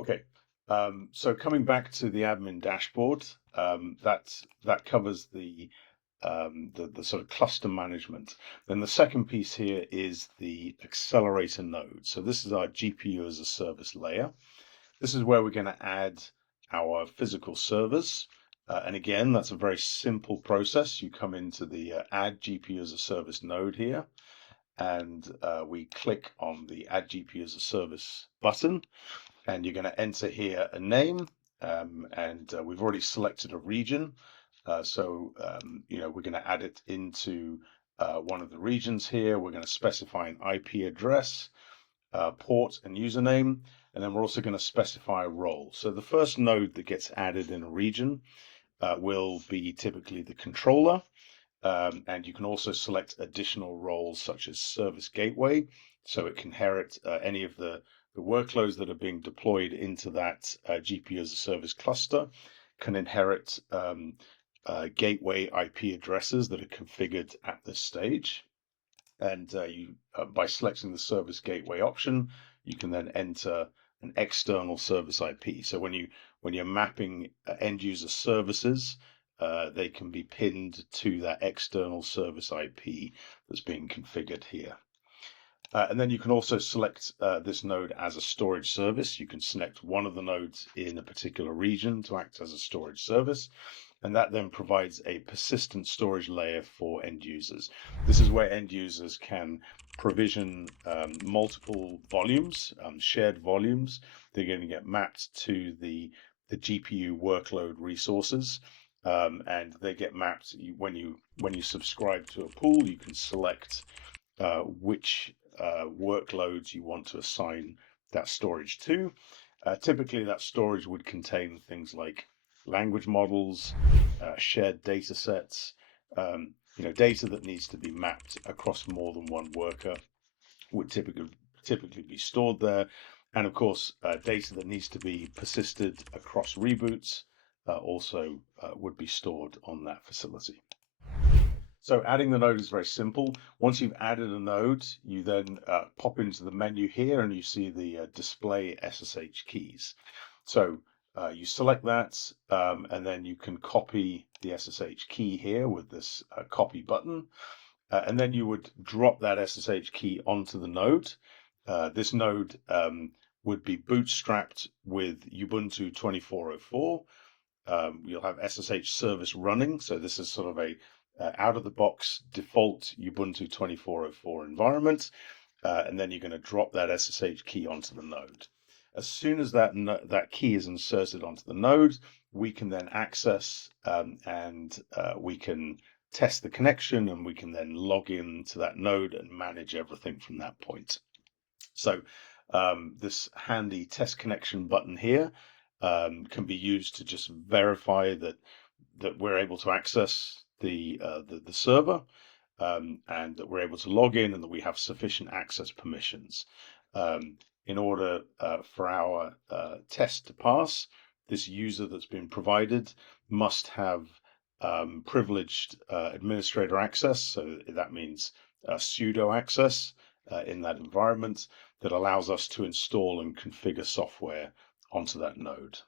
Okay, so coming back to the admin dashboard, that covers the sort of cluster management. Then the second piece here is the accelerator node. So this is our GPU as a service layer. This is where we're going to add our physical servers. And again, that's a very simple process. You come into the add GPU as a service node here, and we click on the add GPU as a service button, and you're going to enter here a name, and we've already selected a region. We're going to add it into one of the regions here. We're going to specify an IP address, port, and username, and then we're also going to specify a role. So the first node that gets added in a region will be typically the controller, and you can also select additional roles such as service gateway, so it can inherit any of the workloads that are being deployed into that GPU as a service cluster, can inherit gateway IP addresses that are configured at this stage. And by selecting the service gateway option, you can then enter an external service IP. So when you're mapping end user services, they can be pinned to that external service IP that's being configured here. And then you can also select this node as a storage service. You can select one of the nodes in a particular region to act as a storage service, and that then provides a persistent storage layer for end users. This is where end users can provision multiple volumes, shared volumes. They're going to get mapped to the GPU workload resources, and they get mapped when you subscribe to a pool. You can select which workloads you want to assign that storage to. Typically, that storage would contain things like language models, shared data sets, data that needs to be mapped across more than one worker would typically be stored there. And of course, data that needs to be persisted across reboots also would be stored on that facility. So adding the node is very simple. Once you've added a node, you then pop into the menu here and you see the display SSH keys. So you select that, and then you can copy the SSH key here with this copy button. And then you would drop that SSH key onto the node. This node would be bootstrapped with Ubuntu 24.04. You'll have SSH service running. So this is sort of a out-of-the-box default Ubuntu 24.04 environment. And then you're going to drop that SSH key onto the node. As soon as that key is inserted onto the node, we can then access and we can test the connection, and we can then log in to that node and manage everything from that point. So this handy test connection button here can be used to just verify that we're able to access the server, and that we're able to log in, and that we have sufficient access permissions. In order for our test to pass, this user that's been provided must have privileged administrator access. So that means sudo access in that environment that allows us to install and configure software onto that node.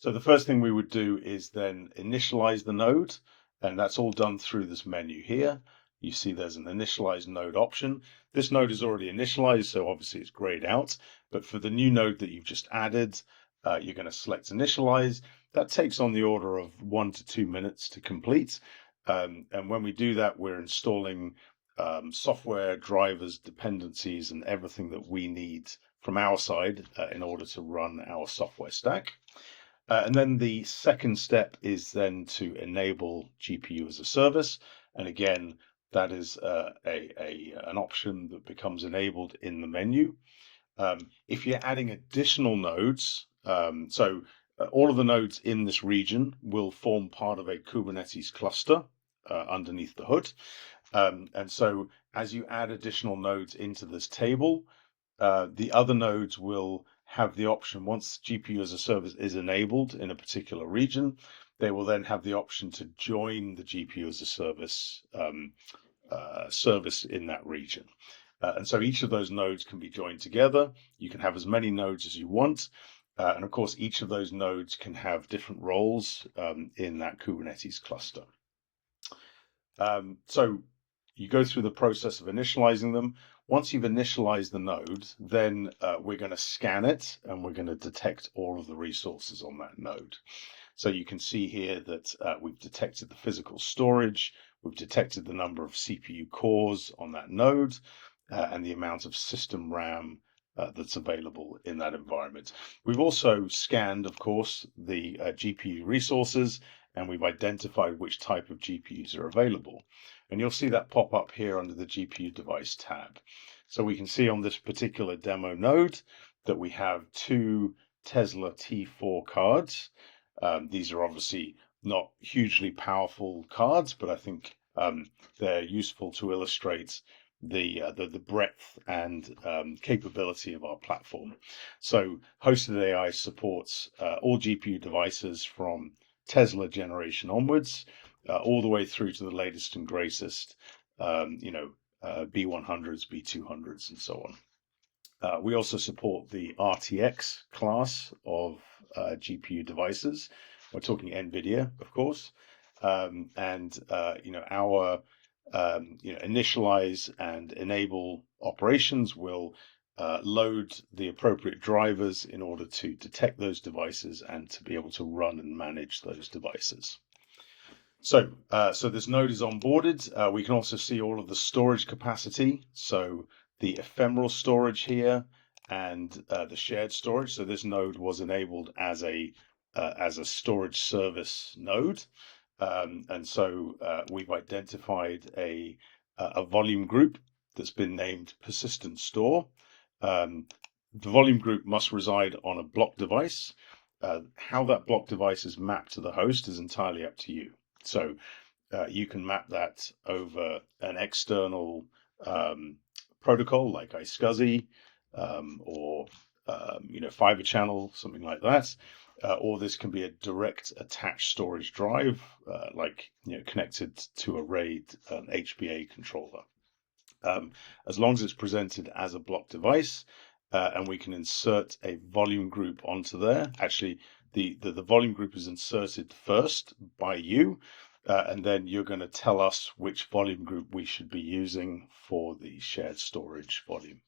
So the first thing we would do is then initialize the node, and that's all done through this menu here. You see there's an initialize node option. This node is already initialized, so obviously it's grayed out. But for the new node that you've just added, you're going to select initialize. That takes on the order of 1 to 2 minutes to complete. And when we do that, we're installing software, drivers, dependencies, and everything that we need from our side in order to run our software stack. And then the second step is then to enable GPU as a service. And again, that is an option that becomes enabled in the menu. If you're adding additional nodes, all of the nodes in this region will form part of a Kubernetes cluster underneath the hood. And so as you add additional nodes into this table, the other nodes will have the option, once GPU as a service is enabled in a particular region, they will then have the option to join the GPU as a service service in that region. And so each of those nodes can be joined together. You can have as many nodes as you want. And of course, each of those nodes can have different roles in that Kubernetes cluster. So you go through the process of initializing them. Once you've initialized the node, then we're going to scan it and we're going to detect all of the resources on that node. So you can see here that we've detected the physical storage, we've detected the number of CPU cores on that node, and the amount of system RAM that's available in that environment. We've also scanned, of course, the GPU resources, and we've identified which type of GPUs are available. And you'll see that pop up here under the GPU device tab. So we can see on this particular demo node that we have two Tesla T4 cards. These are obviously not hugely powerful cards, but I think they're useful to illustrate the breadth and capability of our platform. So hosted AI supports all GPU devices from Tesla generation onwards, all the way through to the latest and greatest, B100s, B200s, and so on. We also support the RTX class of GPU devices. We're talking NVIDIA, of course, and our initialize and enable operations will load the appropriate drivers in order to detect those devices and to be able to run and manage those devices. So this node is onboarded. We can also see all of the storage capacity. So the ephemeral storage here and the shared storage. So this node was enabled as a storage service node, and so we've identified a volume group that's been named persistent store. The volume group must reside on a block device. How that block device is mapped to the host is entirely up to you. So you can map that over an external protocol like iSCSI or Fiber Channel, something like that. Or this can be a direct attached storage drive, connected to a RAID HBA controller. As long as it's presented as a block device, and we can insert a volume group onto there. Actually, the volume group is inserted first by you, and then you're going to tell us which volume group we should be using for the shared storage volume.